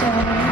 อึ้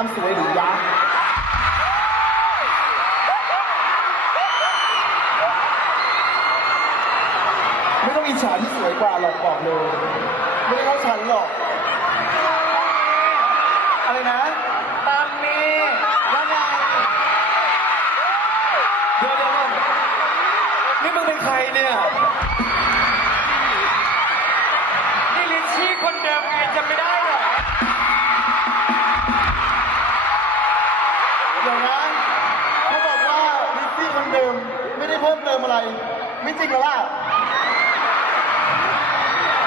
ความสวยหรือยักษ์ไม่ต้องอิจฉาที่สวยกว่าหรอกบอกเลย ไม่ได้เท่าฉันหรอก อะไรนะ ตามนี้ว่าไงเดี๋ยวเดี๋ยวก่อนนี่มึงเป็นใครเนี่ย นี่ลิชชี่คนเดิมไงจำไม่ได้เหรอ พิ่มเติมอะไร ไม่จริงเหรอล่ะ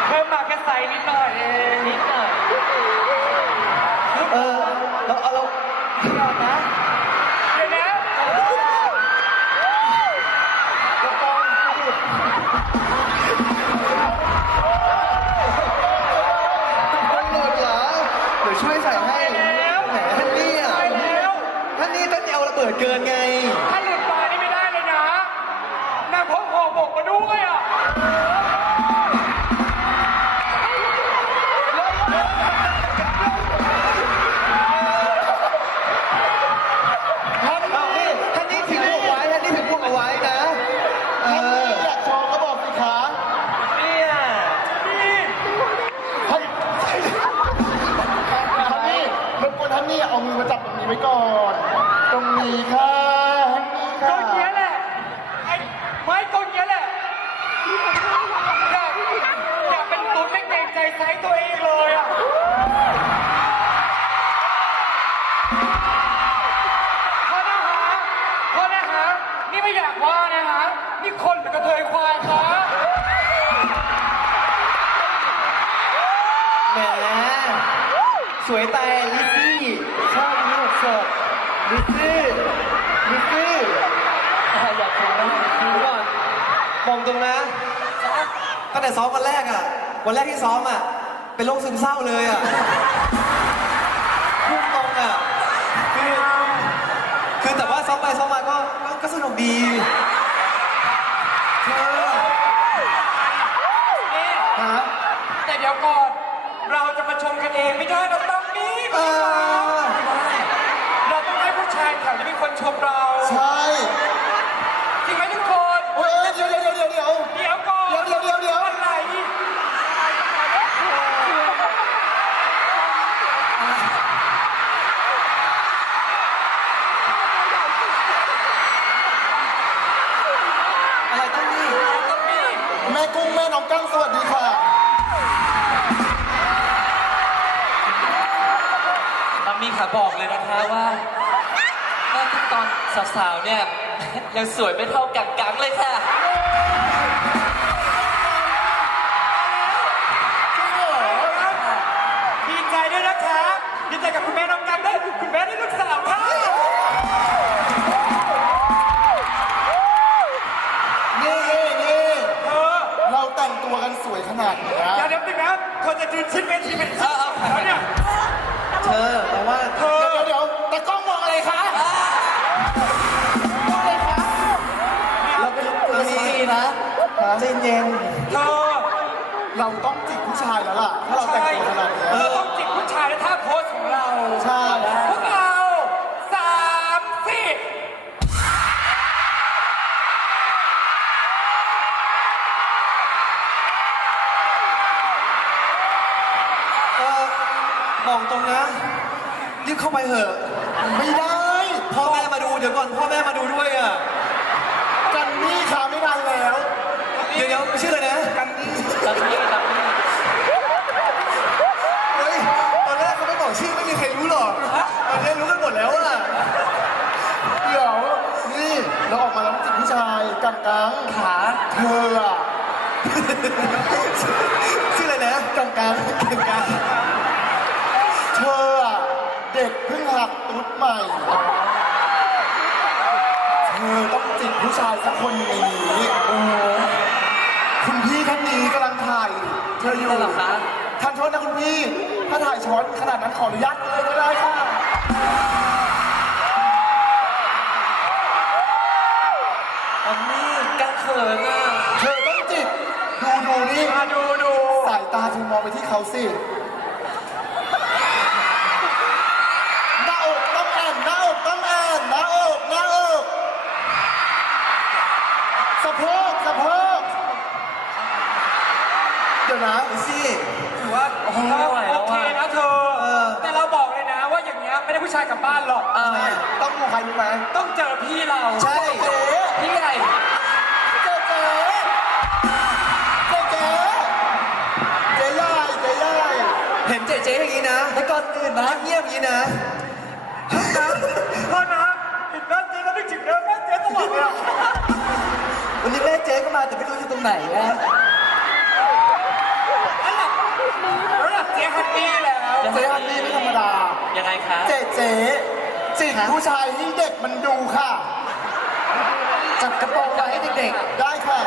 เพิ่มมาแค่ไซส์นิดหน่อยเองนิดหน่อยเออเราเอาเรา เดี๋ยวนะ คนหรือกระเทยควายคะแหมสวยแต่ลิซซี่ชอบมีหกศพลิซซี่ลิซซี่อยากทำได้คิดก่อนมองตรงนะตั้งแต่ซ้อมวันแรกอะ วันแรกที่ซ้อมอะ เป็นโรคซึมเศร้าเลยอะพูดตรงอะคือคือแต่ว่าซ้อมไปซ้อมมาก็ก็ก็สนุกดี เธอนี่ฮะแต่เดี๋ยวก่อน เราจะมาชมกันเองไม่ได้เราต้องมีเออเราต้องให้ผู้ชายแถวนี้เป็นคนชมเรา กุ้งแม่น้องกั้งสวัสดีค่ะอามีขาบอกเลยนะคะว่าว่าตอนสาวๆเนี่ย ยังสวยไม่เท่ากังกังเลยค่ะ เย็นเธอเราต้องจิกผู้ชายแล้วล่ะ ถ้าเราแต่งตัวขนาดเนี้ยเธอต้องจิกผู้ชายในท่าโพสของเราใช่ พวกเราสามสี่เออบอกตรงนะ รีบเข้าไปเถอะ ไม่ได้ พ่อแม่มาดูเดี๋ยวก่อนพ่อแม่มาดูด้วยอะ กันนี่ค่ะไม่ทันแล้ว เดี๋ยวเดี๋ยวชื่ออะไรนะ กันนี่ รับนี่รับนี่ เฮ้ยตอนแรกเขาไม่บอกชื่อไม่มีใครรู้หรอกตอนนี้รู้กันหมดแล้วอะ เดี๋ยว นี่เราออกมาแล้วจิกผู้ชายกังกัง ขา เธออะ ชื่ออะไรนะกังกังกังกังเธออะเด็กเพิ่งหักตุ๊ดใหม่ เธอต้องจิกผู้ชายสักคนหนึ่งในนี้โอ้คุณพี่ท่านนี้กำลังถ่าย เธออยู่ได้เหรอคะ ท่านโทษนะคุณพี่ ถ้าถ่ายช้อนขนาดนั้นขออนุญาต เธอมองไปที่เขาสิหน้าอกต้องแอนหน้าอกต้องแอนหน้าอกหน้าอกสะโพกสะโพกเดี๋ยวนะดูสิถือว่าโอ้โหไม่ไหวแล้โอวเคอะนะเธอ แต่เราบอกเลยนะว่าอย่างเงี้ยไม่ได้ผู้ชายกลับบ้านหรอกเออใช่ต้องดูใครรู้ไหมต้องเจอพี่เรา ใช่เจ๊พี่ใหญ่ เห็นเจ๊ๆอย่างนี้นะแล้วก่อนอื่นนะเงียบอย่างนี้นะโทษนะเห็นแม่เจ๊แล้วนึกถึงเรื่องแม่เจ๊ตลอดเลยอะวันนี้แม่เจ๊ก็มาแต่ไม่รู้อยู่ตรงไหนอะแล้วหลับเจ๊ฮันนี่แล้ว เจ๊ฮันนี่ไม่ธรรมดา ยังไงคะเจ๊เจ๊จิกผู้ชายให้เด็กมันดูค่ะ จับกระโปรงไว้ให้เด็กได้ค่ะ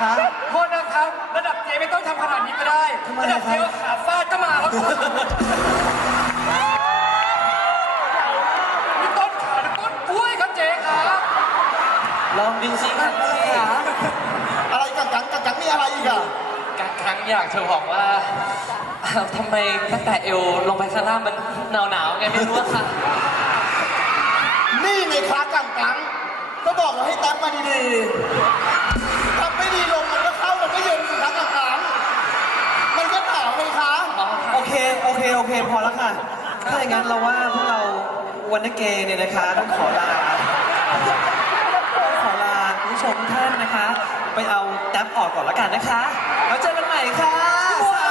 คะๆครับโทษนะครับ ระดับเจ๊ไม่ต้องทำขนาดนี้ก็ได้ทำไมระดับอะครับเจ๊ว่าขาฟาดก็มาแล้วครับนี่ต้นขาหรือต้นกล้วยครับเจ๊ครับลองดูสิครับพี่ขาอะไรกังกังกังกังมีอะไรอีกอะกังครั้งอยากจะบอกว่าอ้าวทำไมตั้งแต่เอวลงไปข้างล่างมันหนาวๆไงไม่รู้อะค่ะ นี่ไงคะกังกังก็บอกเราให้ตั้งมาดีๆทำ ไม่ดีลงมันก็เข้ามันก็เย็นสิคะกังกังมันก็หนาวไงคะโอเค โอเค โอเค พอแล้วค่ะ ถ้าอย่างนั้นเราว่าพวกเราวันนเกย์เนี่ยนะคะ ต้องขอลา ขอลาคุณผู้ชมทุกท่านนะคะ ไปเอาแท็บออกก่อนละกันนะคะ แล้วเจอกันใหม่ค่ะ